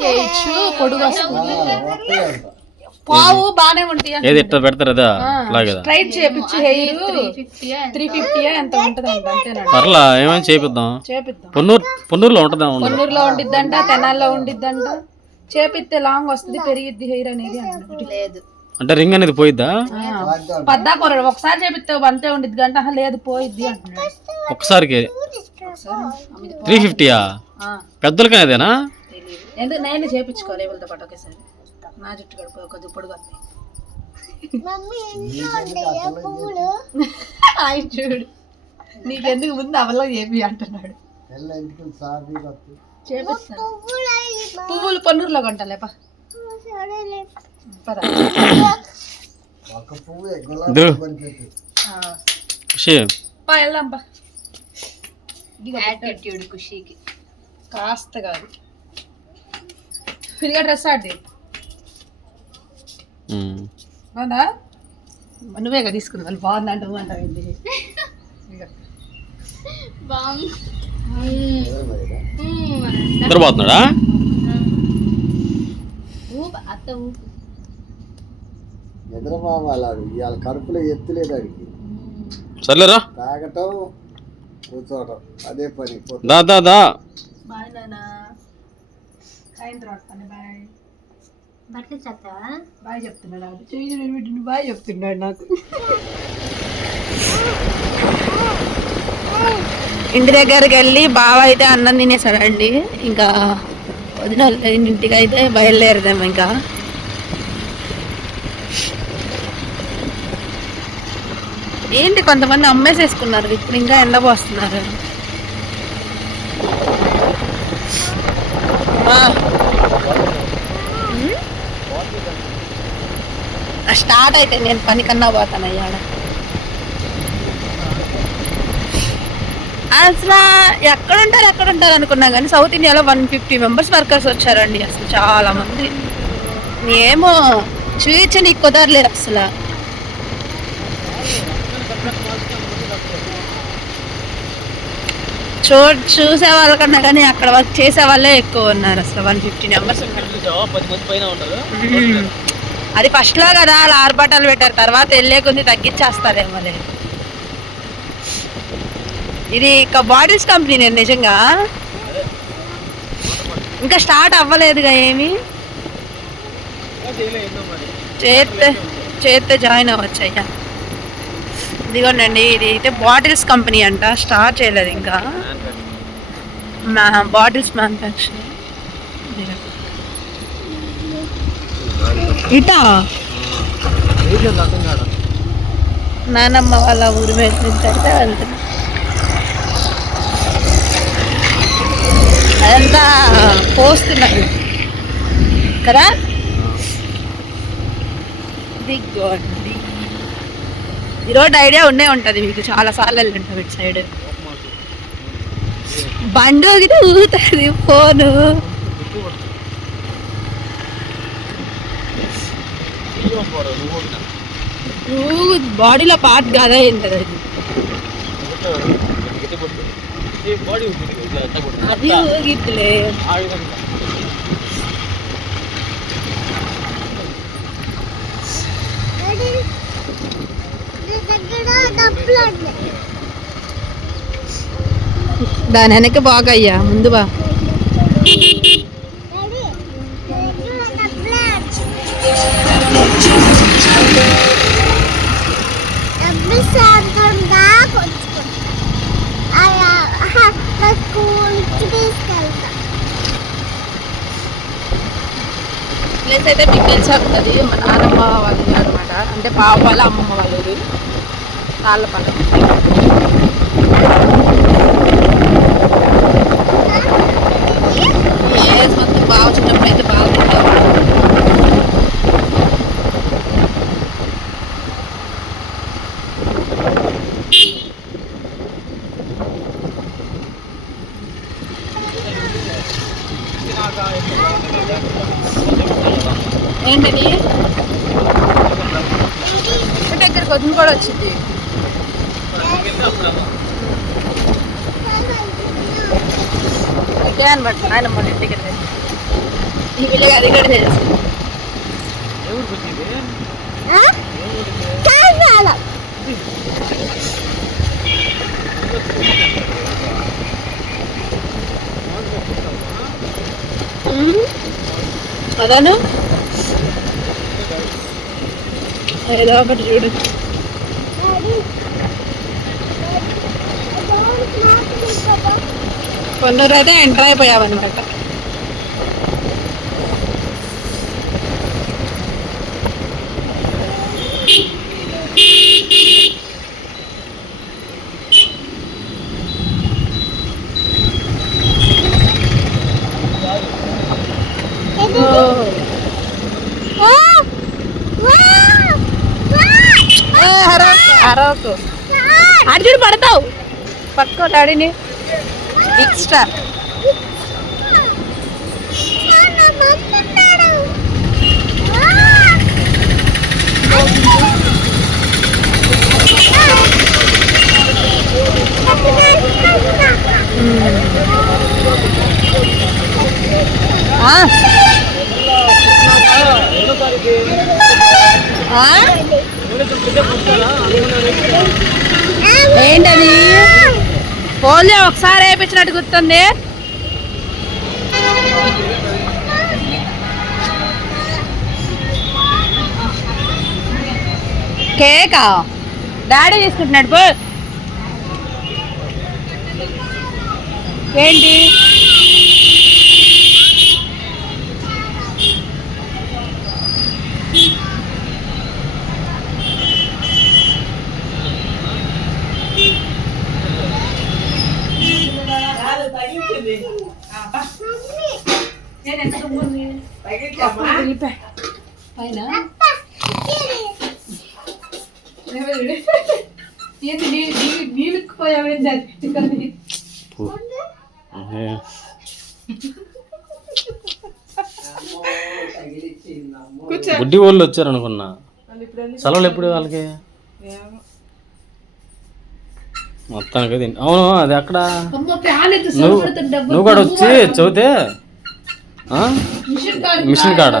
చేయొచ్చు పొడుగు వస్తుంది పావు బానే ఉంటాయి ఏది ఇట్లా పెడతారు అదా? స్ట్రైట్ చేపించి హెయిర్ త్రీ ఫిఫ్టీ ఎంత ఉంటది అంట. అంతేనండి పర్లా ఏమైనా చేపిద్దాం? చేపిద్దాం. పొన్నూరు పొన్నూరులో ఉంటుందా ఉండదు కొన్నూరులో ఉండిద్దంట తెనాల్లో ఉండిద్దంట. చేపిస్తే లాంగ్ వస్తుంది పెరిగిద్ది హెయిర్ అనేది. లేదు. అంటే రింగ్ అనేది పోయిద్దా? పద్దా కొరడు ఒకసారి చేపిస్తే అంతే ఉండిద్ది గంట "ఆహా, లేదు పోయిద్ది అంటున్నాడు ఒక్కసారికి త్రీ ఫిఫ్టీయా ఆ, పెద్దలకి అదేనా తెలీదు ఎందుకు నేను చేపించుకోవాలి వీళ్ళతో పాటు ఒకేసారి? నా జుట్టు కడుపు కొద్ది. పొడుగు వస్తాయి హాయ్ చూడు. నీకెందుకు ముందు అవలో చేపి అంటున్నాడు. చేపిస్తాను. పువ్వులు పొన్నూరులో కొంటాలే పా. పద. ఒక పా వెళ్దాం పా. ఇదిగో యాటిట్యూడ్ ఖుషీకి. కాస్త కాదు. ఫ్రీగా డ్రెస్ ఆడి ఉమ్. బాగుందా నువ్వే కదా తీసుకుంది వాళ్ళు బాగుందంట నువ్వు అంటావు ఏంటి ఇదిగో. బాగుంది నిద్రపోతున్నాడా ఊపు అత్త ఊపు నిద్రపోవాలి ఇవాళ కడుపులో ఎత్తులేదు అడిగి సర్లేరా. తాగటం కూర్చోవటం. అదే పని. దా దా దా. సాయంత్రం వస్తాను బాయ్. బట్టలు చేస్తావా బాయ్ చెప్తున్నాడు అది చెయ్యి పెట్టిన బాయ్ చెప్తున్నాడు నాకు. ఇంటి దగ్గరికి వెళ్ళి బావ అయితే అన్నం తినేసాడండి. ఇంకా వదిన ఇంటికి అయితే బయలుదేరదాం ఇంకా. ఏంటి కొంతమంది అమ్మేసేసుకున్నారు ఇప్పుడు ఇంకా ఎండపోస్తున్నారు స్టార్ట్ అయితే నేను పని కన్నా పోతాను అయ్యాడ. అసలు ఎక్కడ ఉంటారు ఎక్కడ ఉంటారు అనుకున్నా కానీ సౌత్ ఇండియాలో వన్ ఫిఫ్టీ మెంబర్స్ వర్కర్స్ వచ్చారండి అసలు చాలా మంది ఏమో చూపించనీకి కుదరలేదు అసలు. చూ చూసే వాళ్ళకన్నా కానీ అక్కడ వర్క్ చేసే వాళ్ళే ఎక్కువ ఉన్నారు అసలు వన్ ఫిఫ్టీ మెంబర్స్. అది ఫస్ట్లో కదా అలా ఆర్భాటాలు పెట్టారు. తర్వాత వెళ్ళే కొద్ది తగ్గించేస్తారేమో లే. ఇది ఇక బాటిల్స్ కంపెనీ నేను నిజంగా. ఇంకా స్టార్ట్ అవ్వలేదుగా ఏమి? చేస్తే చేస్తే జాయిన్ అవ్వచ్చు అయ్యా. ఇదిగోండి ఇది అయితే బాటిల్స్ కంపెనీ అంట. స్టార్ట్ చేయలేదు ఇంకా. బాటిల్స్ మ్యానుఫ్యాక్చరింగ్ ఇటా? నానమ్మ వాళ్ళ ఊరు వెళ్తుంటే నుంచి వెళ్తున్నా అదంతా పోస్తున్నారు. కదా? దిగ్గోండి ఈ రోడ్ ఐడియా ఉండే ఉంటుంది మీకు చాలా సార్లు వెళ్ళి ఉంటాం ఇటు సైడ్. బండి ఊగితే ఊగుతుంది ఫోను. ఊగు బాడీలో పార్ట్ కాదా ఏంటి అది అది ఊగిట్లే దాని వెనక బాగా అయ్యా ముందు బా ప్లేస్ అయితే మీకు తెలిసి ఉంటుంది మా నాన్నమ్మ వాళ్ళు అనమాట అంటే బావ వాళ్ళ అమ్మమ్మ వాళ్ళది. తాళ్ళపాలెం ఏ మొత్తం బాగా చిన్నప్పుడు అయితే బాగా తింటారు. ఏంటది ఇంటి దగ్గరికి వదిన కూడా వచ్చింది ఇదే అనమాట నాయనమ్మ వాళ్ళ ఇంటికి వెళ్ళేది ఈ పిల్లకి అది కూడా తెలుసు అదను? ఏదో ఒకటి చూడు. కొందరు అయితే ఎంటర్ అయిపోయావన్నమాట. పట్టుకో డాడీని. ఎక్స్ట్రా ఏంటది? పోలియో ఒకసారి వేయించినట్టు గుర్తుంది. కేకా? డాడీ తీసుకుంటున్నాడు పో. ఏంటి? పైన? ఏంటి నీళ్ళకి పోయావేంటి ఏ. గుడ్డి వాళ్ళు వచ్చారు అనుకున్నా సెలవులు ఎప్పుడు వాళ్ళకి? మొత్తానికి తిన్- అవును అది అక్కడ. నువ్వు నువ్వు కూడా వచ్చి చదివితే? మిషన్ కాడ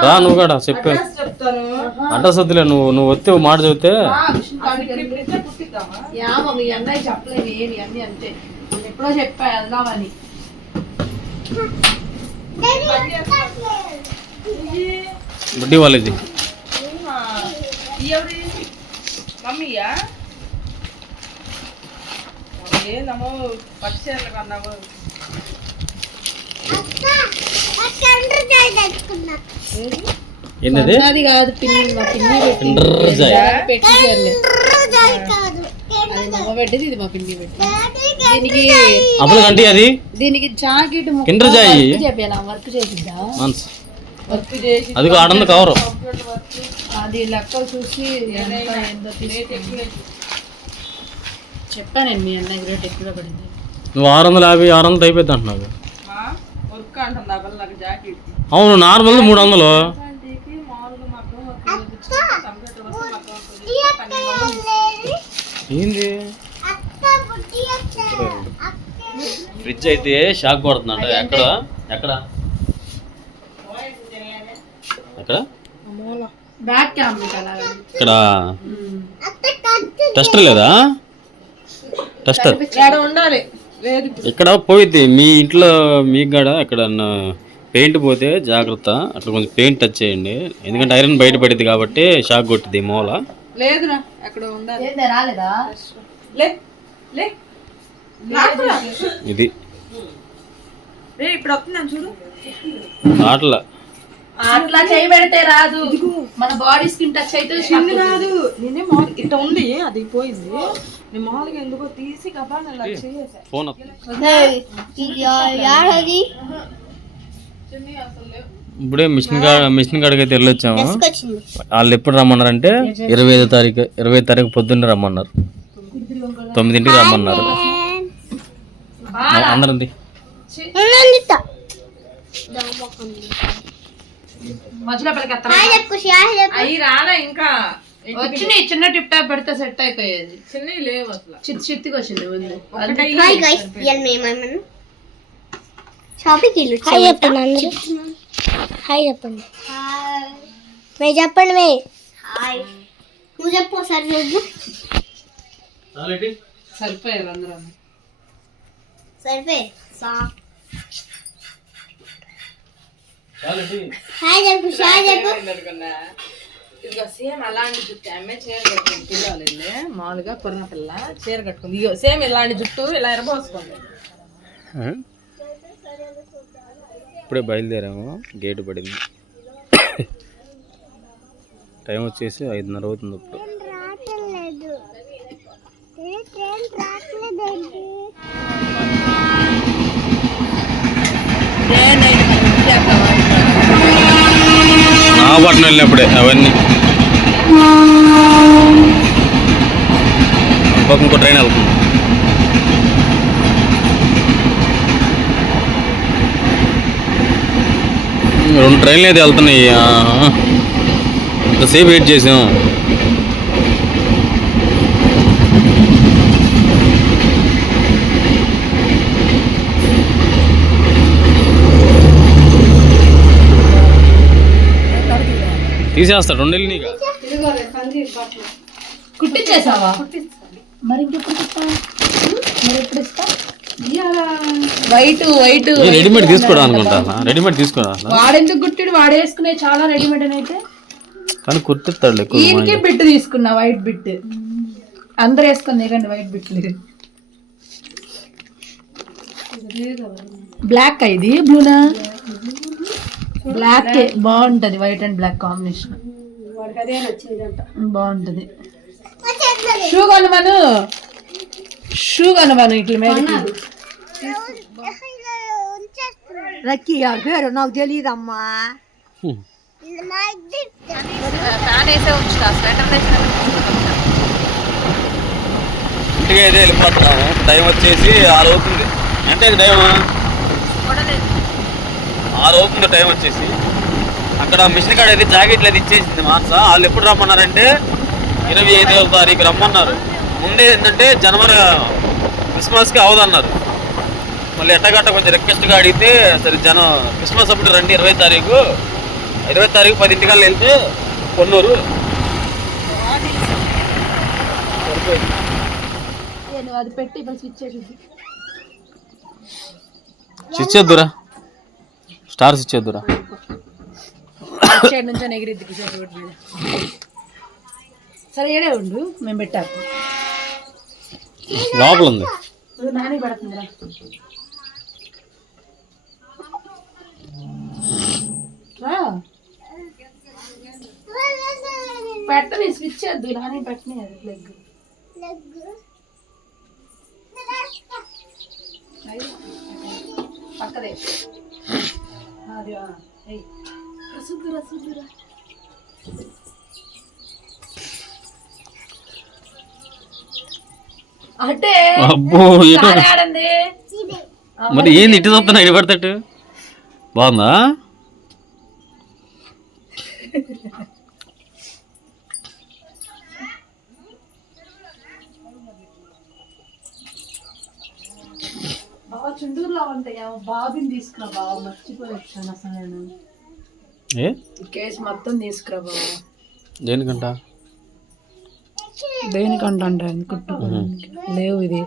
రా. నువ్వు కూడా చెప్పే. అడ్రస్ వద్దులే నువ్వు నువ్వు వస్తే మాట చదివితే ఎప్పుడో చెప్పా వెళ్దామని. గుడ్డి వాళ్ళది. మమ్మీయా? ఏందమ్మో పచ్చేర్లు కన్నావు. ఏంటది? అది కాదు పిన్ని మా పిన్ని అది పెట్టేది ఇది మా పిన్ని పెట్టి దీనికి కంటి అది? దీనికి జాకెట్. చెప్పాలి వర్క్ చేసిద్దా? మనసు వర్క్ చేసి అదిగో ఆడంది కవరు అది లెక్కలు చూసి ఎంత ఎంతో తీసుకుంది చెప్పాను నేను మీ అన్నయ్య రేట్ ఎక్కువ పడింది. నువ్వు ఆరు వందల యాభై ఆరు వందలు అయిపోద్ది అంటున్నావు మా వర్క్ అంటుంది ఆ పిల్ల నాకు జాకెట్ అవును నార్మల్ మూడు వందలు. ఏంది? ఫ్రిడ్జ్ అయితే షాక్ కొడుతుందంట. ఎక్కడ? ఎక్కడ? ఎక్కడ? బ్యాక్ క్యామ్ అలాగా ఇక్కడ? టెస్టర్ లేదా? టెస్టర్. ఉండాలి? ఇక్కడ పోయిద్ది మీ ఇంట్లో మీకు కూడా ఎక్కడన్నా పెయింట్ పోతే జాగ్రత్త అట్లా కొంచెం పెయింట్ టచ్ చేయండి. ఎందుకంటే ఐరన్ బయట పడిద్ది కాబట్టి షాక్ కొట్టింది మూల. లేదురా అక్కడ ఉండాలి. ఏంది రాలేదా? లే లే నాకురా. ఇది. ఇప్పుడు చూడు. ఆటల అట్లా చేయి పెడితే రాదు. మన బాడీ స్కిన్ టచ్ అయితే చిన్ని కాదు నేనే మామూలు ఇట్లా ఉంది అది పోయింది. నేను మామూలుగా ఎందుకో తీసి చేసేసా. ఫోన్ ఇప్పుడే మిషన్ కాడ మిషన్ కాడికి అయితే వెళ్ళొచ్చాము వాళ్ళు ఎప్పుడు రమ్మన్నారంటే ఇరవై ఐదో తారీఖు ఇరవై ఐదు తారీఖు పొద్దున్నే రమ్మన్నారు. తొమ్మిదింటికి రమ్మన్నారు. అందరం ఉంది. మధ్యలో ఎత్తరా? అవి రాలే ఇంకా. వచ్చినాయి చిన్న టిప్ టాప్ పెడితే సెట్ అయిపోయేది. చిన్నవి లేవు అసలు. చిత్తి చిత్తికి వచ్చింది వెళ్ళి హాయ్ చెప్పండి హాయ్ చెప్పండి. మే చెప్పండి మే. హాయ్. నువ్వు చెప్పు ఒకసారి చెప్పు. సరిపోయారు అందరూ. సరిపోయి సా హాయ్ చెప్పు హాయ్ చెప్పు ఇదిగో సేమ్ అలాంటి జుట్టు చీర పిల్లలు మామూలుగా కొరిన పిల్ల చీర కట్టుకుంది. ఇగో సేమ్ ఇలాంటి జుట్టు ఇలా ఎరబోసుకోండి ఇప్పుడే బయలుదేరాము గేటు పడింది. టైం వచ్చేసి ఐదున్నర అవుతుంది ఇప్పుడు. రావట్లేదండి నాగపట్నం వెళ్ళినప్పుడే అవన్నీ. పక్కన ఇంకో ట్రైన్ వెళ్తుంది. రెండు ట్రైన్లు అయితే వెళ్తున్నాయి. ఆ, ఎంతసేపు వెయిట్ చేసాం. తీసేస్తాడు రెండు వెళ్ళి నీకు కుట్టించేసావా మరి వైట్ వైట్. రెడీమేడ్ తీసుకోవడం అనుకుంటా రెడీమేడ్ తీసుకోవడం వాడెందుకు గుట్టిడు వాడేసుకునే చాలా రెడీమేడ్ అని అయితే. కానీ కుర్తిస్తాడు ఎక్కువ ఈయనకే బిట్ తీసుకున్నా వైట్ బిట్ అందరు వేసుకుంది దిగండి వైట్ బిట్లు బ్లాక్ ఇది? బ్లూనా? బ్లాక్ బాగుంటది వైట్ అండ్ బ్లాక్ కాంబినేషన్ బాగుంటది. షూ కొనమను. షూ కొనమను ఇట్లా మీద లక్కీ గారి పేరు నాకు తెలియదమ్మా ఇంటికి అయితే వెళ్ళిపోతున్నాము. టైం వచ్చేసి ఆరు అవుతుంది అంటే టైం ఆరు అవుతుంది టైం వచ్చేసి అక్కడ మిషన్ కాడ అయితే జాకెట్లు అది ఇచ్చేసింది మాస వాళ్ళు ఎప్పుడు రమ్మన్నారంటే ఇరవై ఐదవ తారీఖు రమ్మన్నారు. ముందే ఏంటంటే జనవరి క్రిస్మస్కి అవదన్నారు. మళ్ళీ ఎట్టగట్ట కొంచెం రిక్వెస్ట్గా అడిగితే సరే జన క్రిస్మస్ అప్పుడు రండి ఇరవై తారీఖు. ఇరవై తారీఖు పదింటికల్లా వెళ్తే కొన్నూరు. అది పెట్టి స్విచ్ చేసి ఇచ్చేద్దురా స్టార్స్ ఇచ్చేద్దురా. సరే ఏడే ఉండు మేము పెట్టాము లోపల ఉంది నాని పడుతుందిరా పెట్టని స్విచ్ చేద్దు నాని పెట్టని అది లెగ్ పక్కదే. అది. రసుద్దురా అంటే అబ్బో మరి ఏంది ఇటు చూస్తున్నా ఇటు పడతట్టు బాగుందా? బాగా చుండూరులో ఉంటాయి బాబుని తీసుకురా బాబు మర్చిపోయి వచ్చాను అసలు నేను. ఏ? కేసు మొత్తం తీసుకురా బాబు. దేనికంట? దేనికంట అంటే కుట్టుకోవడానికి. లేవు ఇది.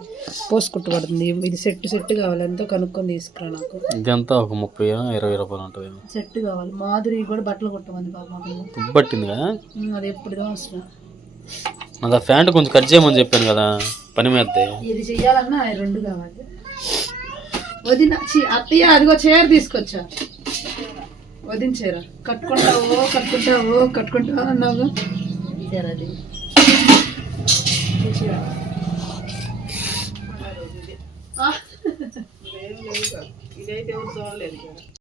పోస్ట్ కుట్టుబడుతుంది. ఇది సెట్ సెట్ కావాలి. ఎంతో కనుక్కొని తీసుకురా నాకు. ఇదంతా ఒక ముప్పై ఇరవై రూపాయలు ఉంటుంది సెట్ కావాలి. మాధురి కూడా బట్టలు కుట్టమంది బాబు తుబ్బట్టింది కదా అది ఎప్పుడుదో అవసరం నాకు ఆ ప్యాంట్ కొంచెం కట్ చేయమని చెప్పాను కదా. పని మీద ఇది చెయ్యాలన్నా అవి రెండు కావాలి. వదిన చి- అత్తయ్య అదిగో చీర తీసుకొచ్చా? వదిన చీర కట్టుకుంటావో కట్టుకుంటావో కట్టుకుంటావో అన్నావు? చీర అది. ఇదైతే ఎవరు చూడలేదు.